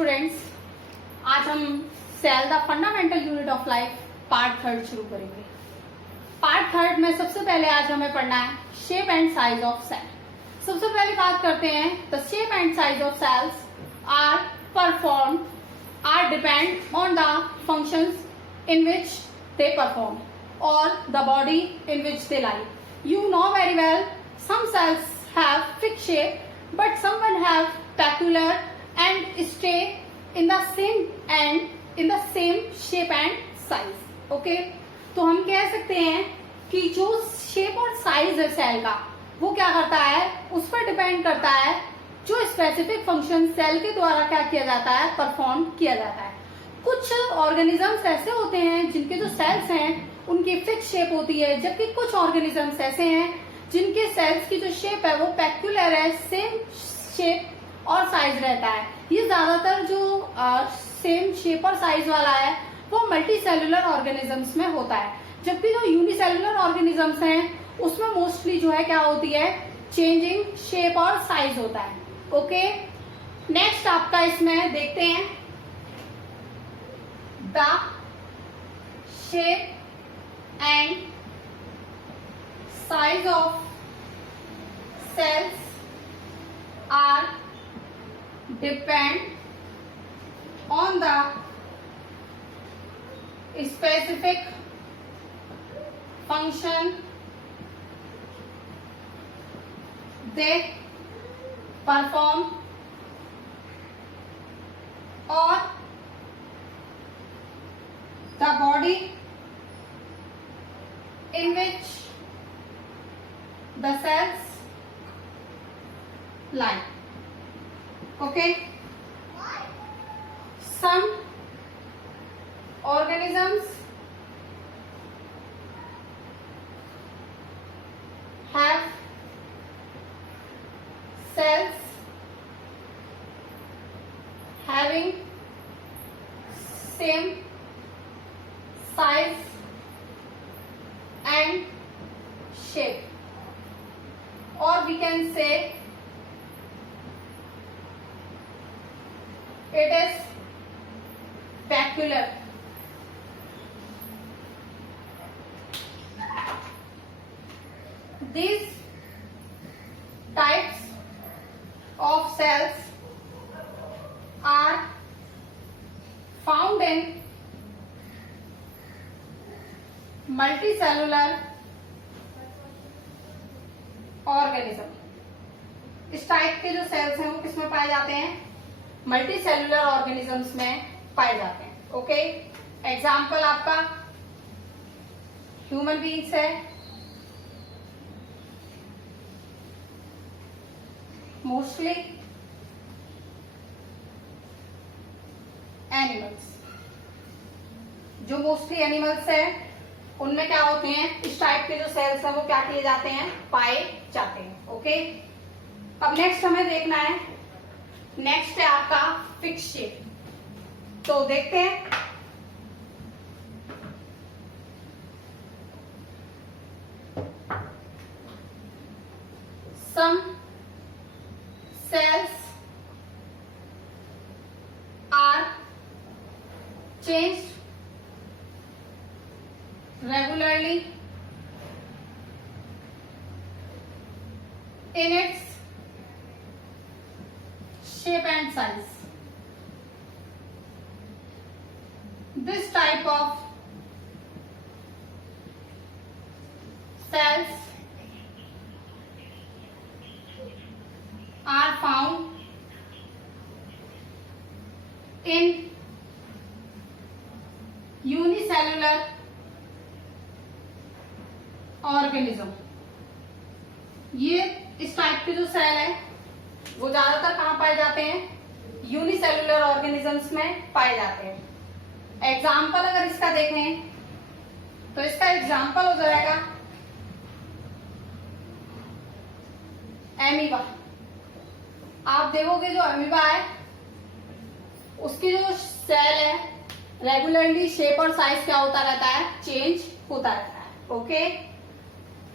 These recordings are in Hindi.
स्टूडेंट्स, आज हम cell the fundamental unit of life part third शुरू करेंगे। पार्ट थर्ड में सबसे पहले आज हमें पढ़ना है shape and size of cell. सबसे पहले बात करते हैं the shape and size of cells are depend on the functions in which they perform और the body in which they lie. You know very well some cells have fixed shape but some will have peculiar and stay in the same shape and size. Okay? तो हम कह सकते हैं कि जो शेप और साइज है सेल का वो क्या करता है, उस पर डिपेंड करता है जो स्पेसिफिक फंक्शन सेल के द्वारा क्या किया जाता है, परफॉर्म किया जाता है। कुछ ऑर्गेनिजम्स ऐसे होते हैं जिनके जो सेल्स हैं उनकी फिक्स शेप होती है, जबकि कुछ ऑर्गेनिजम्स ऐसे हैं जिनके सेल्स की जो शेप है वो पेक्युलर है, सेम शेप और साइज रहता है। ये ज्यादातर जो सेम शेप और साइज वाला है वो मल्टी सेलुलर ऑर्गेनिजम्स में होता है, जबकि जो यूनिसेलुलर ऑर्गेनिजम्स हैं उसमें मोस्टली जो है क्या होती है, चेंजिंग शेप और साइज होता है। ओके, नेक्स्ट आपका इसमें देखते हैं the shape and size of cells are depend on the specific function they perform or the body in which the cells lie. Okay, some organisms have cells having same size and shape, or we can say it is peculiar. These types of cells are found in multicellular organism. इस टाइप के जो सेल्स हैं वो किसमें पाए जाते हैं, मल्टीसेलुलर ऑर्गेनिजम्स में पाए जाते हैं। ओके, एग्जाम्पल आपका ह्यूमन बीइंग्स है, मोस्टली एनिमल्स। जो मोस्टली एनिमल्स है उनमें क्या होते हैं, इस टाइप के जो सेल्स हैं वो क्या किए जाते हैं, पाए जाते हैं। ओके, अब नेक्स्ट हमें देखना है, नेक्स्ट है आपका फिक्स शेप। तो देखते हैं some cells are changed regularly in its shape and size. This type of cells are found in unicellular organism. ये इस टाइप के जो सेल है वो ज्यादातर कहाँ पाए जाते हैं, यूनिसेलुलर ऑर्गेनिजम्स में पाए जाते हैं। एग्जाम्पल अगर इसका देखें तो इसका एग्जाम्पल हो जाएगा एमीबा। आप देखोगे जो अमीबा है उसकी जो सेल है रेगुलरली शेप और साइज क्या होता रहता है, चेंज होता रहता है। ओके,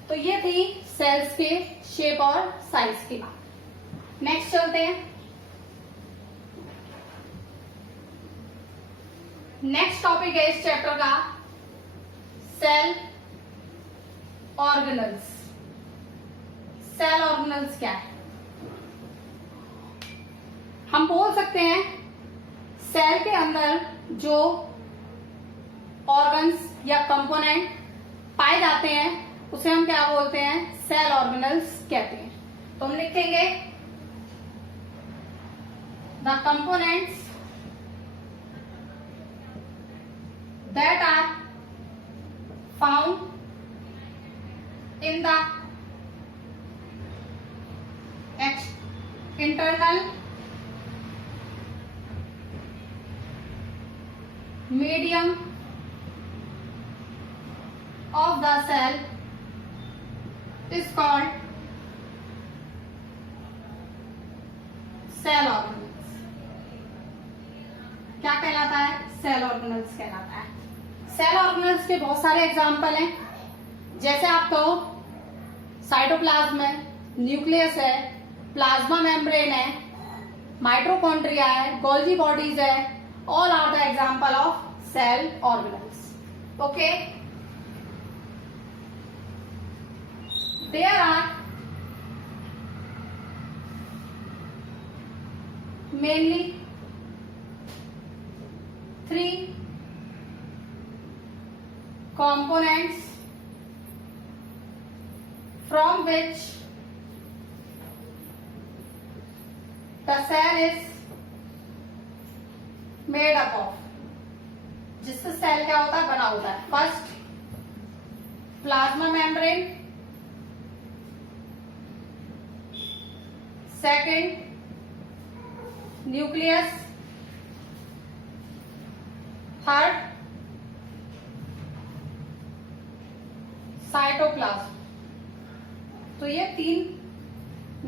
तो ये थी सेल्स के शेप और साइज की बात। नेक्स्ट चलते हैं नेक्स्ट टॉपिक है इस चैप्टर का सेल ऑर्गेनल्स। सेल ऑर्गेनल्स क्या है? हम बोल सकते हैं सेल के अंदर जो ऑर्गन्स या कंपोनेंट पाए जाते हैं उसे हम क्या बोलते हैं? सेल ऑर्गेनल्स कहते हैं। तो हम लिखेंगे the components that are found in the internal medium of the cell is called cell organelles। क्या कहलाता है? सेल ऑर्गेनल्स कहलाता है। सेल ऑर्गेनल्स के बहुत सारे एग्जाम्पल हैं, जैसे आप कहो साइटोप्लाज्म है, न्यूक्लियस है, प्लाज्मा मेम्ब्रेन है, माइटोकॉन्ड्रिया है, गोल्जी बॉडीज है, all are the example of cell organelles. Okay, there are mainly 3 components from which the cell is made up of, जिससे सेल क्या होता है? बना होता है। First plasma membrane, second nucleus, third cytoplasm. तो ये 3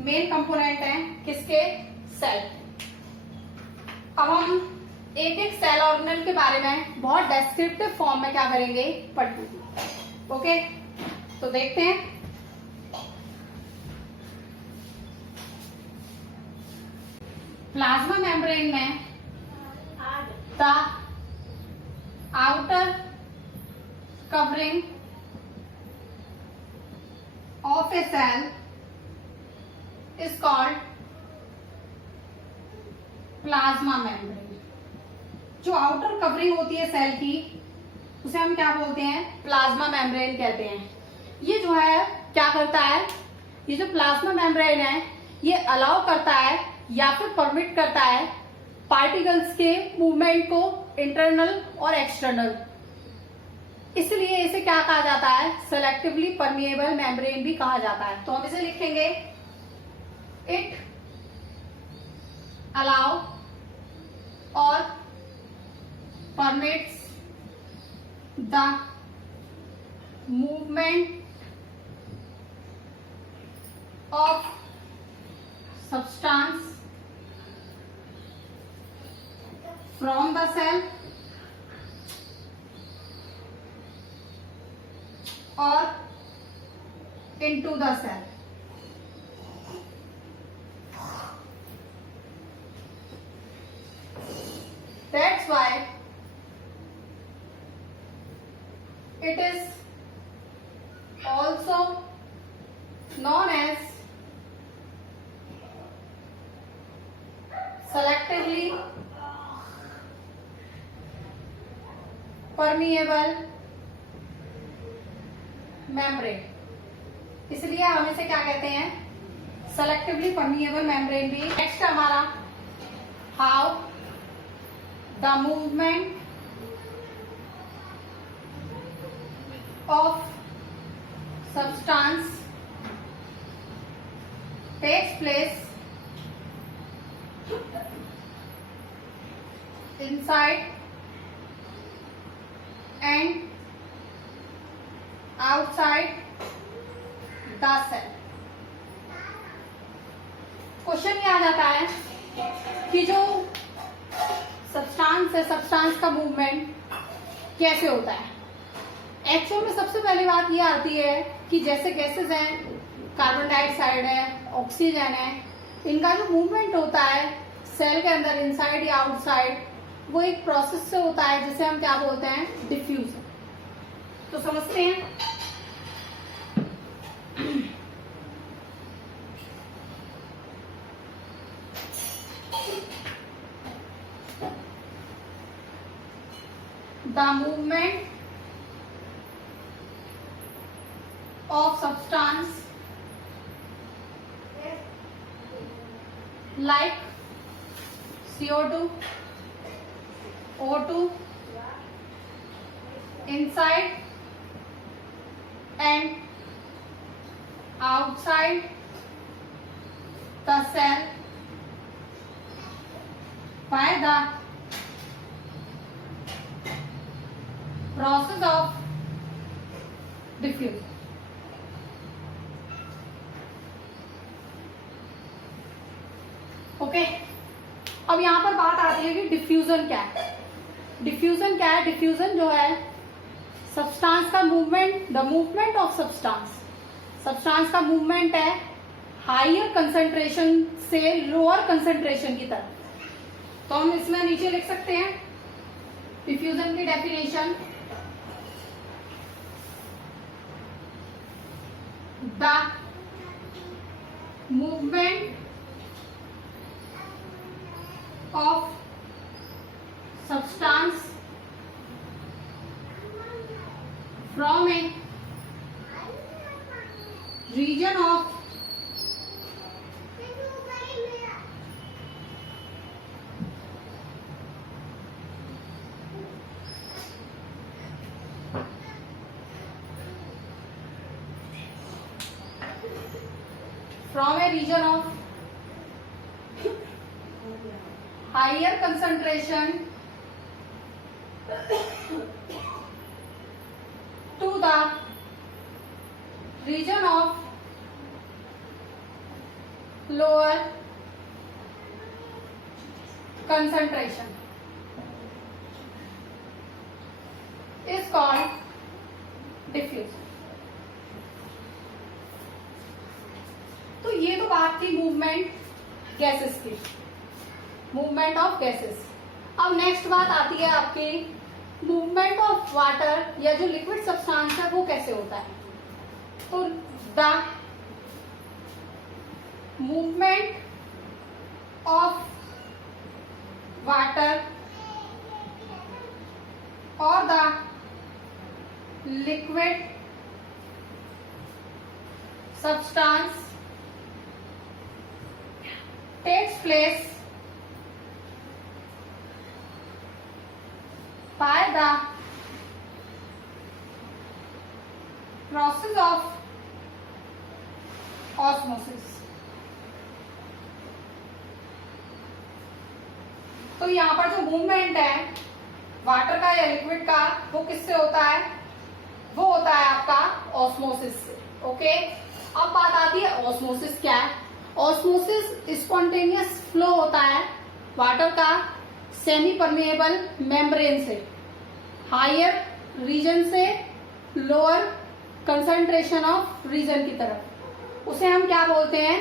मेन कंपोनेंट हैं किसके? सेल। अब हम एक एक सेल ऑर्गेनल के बारे में बहुत डेस्क्रिप्टिव फॉर्म में क्या करेंगे? पढ़ेंगे। ओके, तो देखते हैं। प्लाज्मा मेम्ब्रेन में the outer covering of a cell is called plasma membrane। जो आउटर कवरिंग होती है सेल की उसे हम क्या बोलते हैं? प्लाज्मा मेम्ब्रेन कहते हैं। ये जो है क्या करता है? ये जो प्लाज्मा मेम्ब्रेन है ये अलाउ करता है या फिर परमिट करता है पार्टिकल्स के मूवमेंट को, इंटरनल और एक्सटर्नल। इसलिए इसे क्या कहा जाता है? सेलेक्टिवली परमिएबल मेम्ब्रेन भी कहा जाता है। तो हम इसे लिखेंगे इट अलाउ और permits the movement of substance from the cell or into the cell। That's why it is also known as selectively permeable membrane. इसलिए हम इसे क्या कहते हैं? सेलेक्टिवली परमिएबल मेम्ब्रेन भी। नेक्स्ट हमारा how the movement of substance takes place inside and outside the cell. Question ये आ जाता है कि जो सब्सटेंस है, सब्सटेंस का मूवमेंट कैसे होता है? एक्चुअल में सबसे पहली बात ये आती है कि जैसे गैसेस हैं, कार्बन डाइऑक्साइड है, ऑक्सीजन है, इनका जो मूवमेंट होता है सेल के अंदर इनसाइड या आउटसाइड, वो एक प्रोसेस से होता है जिसे हम क्या बोलते हैं, डिफ्यूजन। तो समझते हैं। The movement of substance like CO2, O2 inside and outside the cell by the process of diffusion. Okay अब यहां पर बात आती है कि डिफ्यूजन क्या है। डिफ्यूजन क्या है? डिफ्यूजन जो है सब्सटेंस का movement, the movement of substance, substance का मूवमेंट है हायर कंसंट्रेशन से लोअर कंसंट्रेशन की तरफ। तो हम इसमें नीचे लिख सकते हैं डिफ्यूजन की definition, the movement of substance from a region of higher concentration to the region of lower concentration is called diffusion। तो ये तो बात थी मूवमेंट गैसेस की, मूवमेंट ऑफ गैसेस। अब नेक्स्ट बात आती है आपकी मूवमेंट ऑफ वाटर या जो लिक्विड सब्सटेंस है वो कैसे होता है। तो द मूवमेंट ऑफ वाटर और the liquid substance takes place by the process of osmosis। तो यहाँ पर जो मूवमेंट है वाटर का या लिक्विड का वो किससे होता है? वो होता है आपका ऑस्मोसिस से। ओके, अब बात आती है ऑस्मोसिस क्या है। ऑस्मोसिस स्पॉन्टेनियस फ्लो होता है वाटर का सेमी परमेएबल मेम्ब्रेन से हायर रीजन से लोअर कंसंट्रेशन ऑफ रीजन की तरफ, उसे हम क्या बोलते हैं?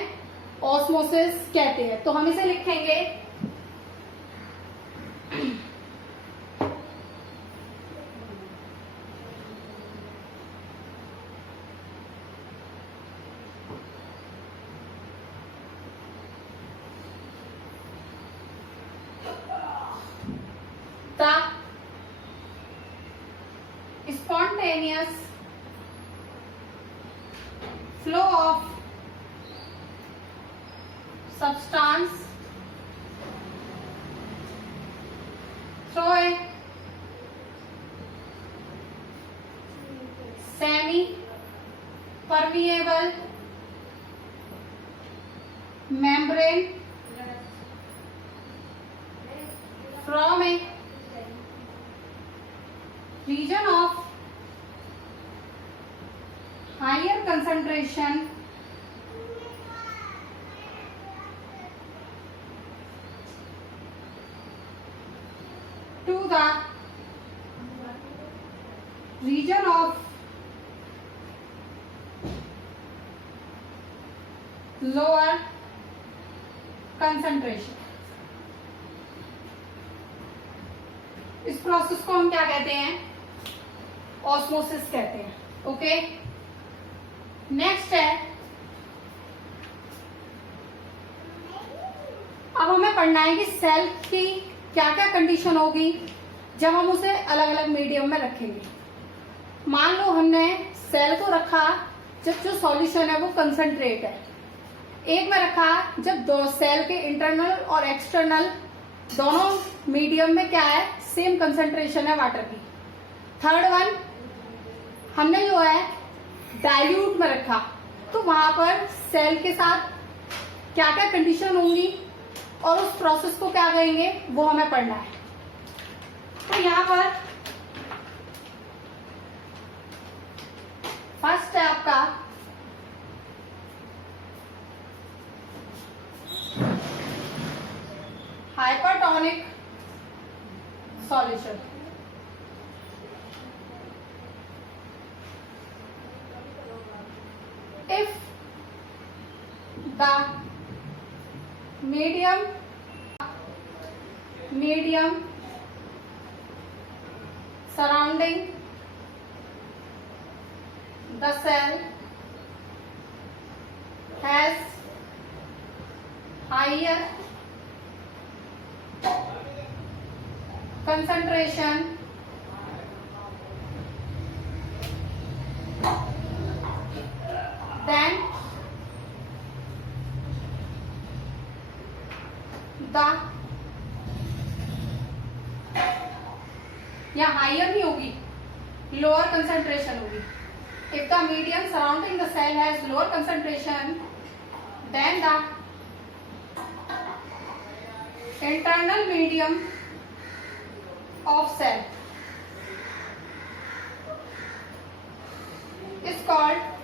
ऑस्मोसिस कहते हैं। तो हम इसे लिखेंगे the spontaneous flow of substance through a semi permeable membrane from a region of higher concentration to the region of lower concentration। इस प्रोसेस को हम क्या कहते हैं? ऑस्मोसिस कहते हैं। ओके, नेक्स्ट है, अब हमें पढ़ना है कि सेल की क्या क्या कंडीशन होगी जब हम उसे अलग अलग मीडियम में रखेंगे। मान लो हमने सेल को रखा जब जो सॉल्यूशन है वो कंसंट्रेट है, एक में रखा जब दो सेल के इंटरनल और एक्सटर्नल दोनों मीडियम में क्या है, सेम कंसंट्रेशन है वाटर की। थर्ड वन हमने जो है डाइल्यूट में रखा, तो वहां पर सेल के साथ क्या क्या कंडीशन होंगी और उस प्रोसेस को क्या कहेंगे वो हमें पढ़ना है। तो यहां पर फर्स्ट है आपका hypertonic solution. If the medium surrounding the cell has higher concentration then the या हाइयर नहीं होगी, लोअर कंसंट्रेशन होगी। If the medium surrounding the cell has lower concentration then the internal medium of cell is called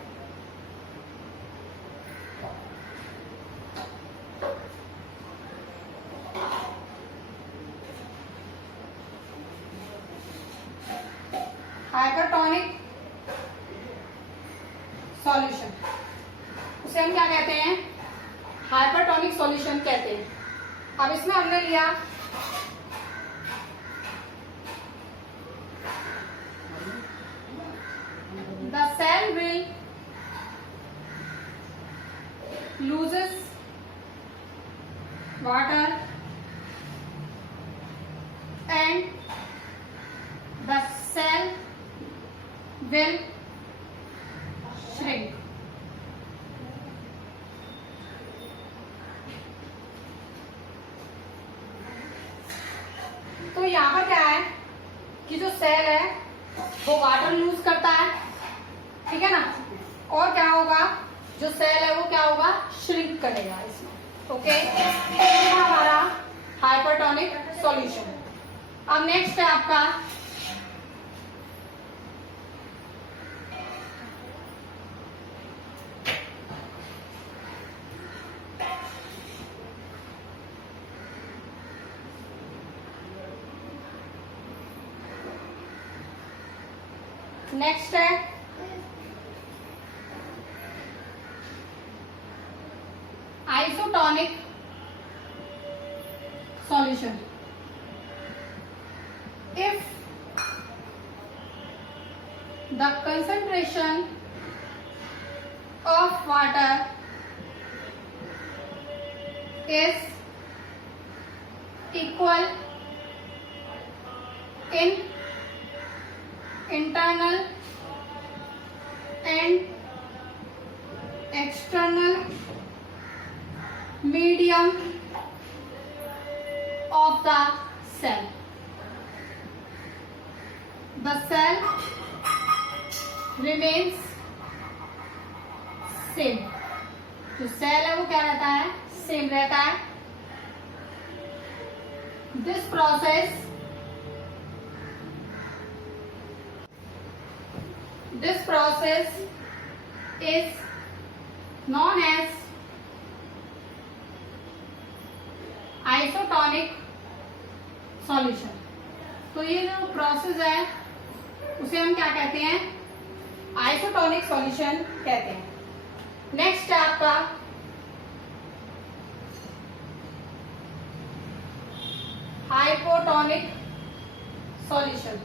hypertonic solution. उसे हम क्या कहते हैं? हाइपरटोनिक सॉल्यूशन कहते हैं। अब इसमें हमने लिया the cell will loses water and the cell will shrink. तो यहाँ पर क्या है कि जो सेल है वो वाटर लूज करता है, ठीक है ना, और क्या होगा, जो सेल है वो क्या होगा, श्रिंक करेगा इसमें। ओके, ये हमारा हाइपरटोनिक सॉल्यूशन। अब नेक्स्ट है आपका नेक्स्ट है isotonic solution. If the concentration of water is equal in internal and external medium of the cell, the cell remains same। जो सेल है वो क्या रहता है, सेम रहता है। This process is known as isotonic solution. तो ये जो प्रोसेस है उसे हम क्या कहते हैं, आइसोटोनिक सॉल्यूशन कहते हैं। नेक्स्ट है आपका हाइपोटोनिक सॉल्यूशन।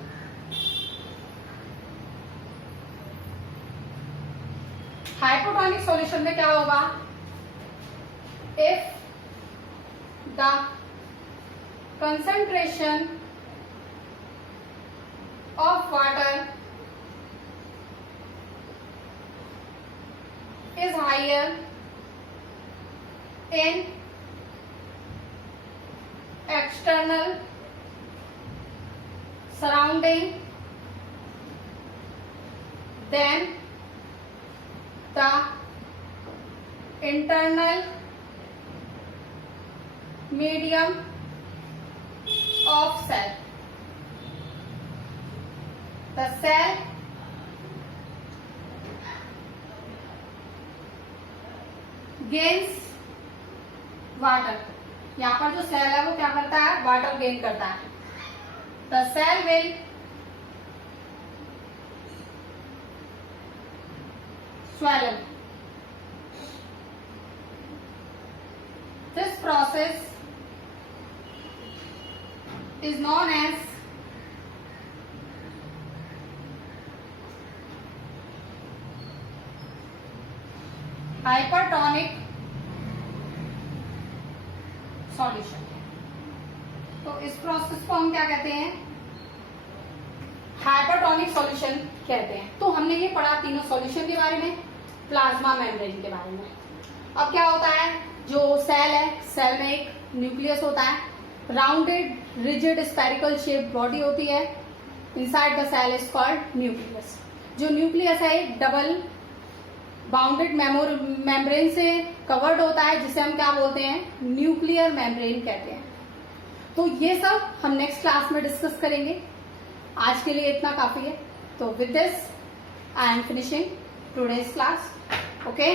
हाइपोटोनिक सॉल्यूशन में क्या होगा? If the concentration of water is higher in external surrounding than the internal medium of cell. The cell gains water. यहाँ पर जो सेल है वो क्या करता है? वाटर गेन करता है. The cell will swallow. This process is known as hypertonic solution. तो इस प्रोसेस को हम क्या कहते हैं? हाइपरटोनिक सॉल्यूशन कहते हैं. तो हमने ये पढ़ा तीनों सॉल्यूशन के बारे में, प्लाज्मा मेम्ब्रेन के बारे में. अब क्या होता है? जो सेल है, सेल में एक न्यूक्लियस होता है, rounded rigid spherical shape body होती है. Inside the cell is called nucleus. जो न्यूक्लियस है एक डबल बाउंडेड मेम्ब्रेन से कवर्ड होता है, जिसे हम क्या बोलते हैं? न्यूक्लियर मेम्ब्रेन कहते हैं. तो ये सब हम नेक्स्ट क्लास में डिस्कस करेंगे. आज के लिए इतना काफी है. तो with this I am finishing today's class. Okay.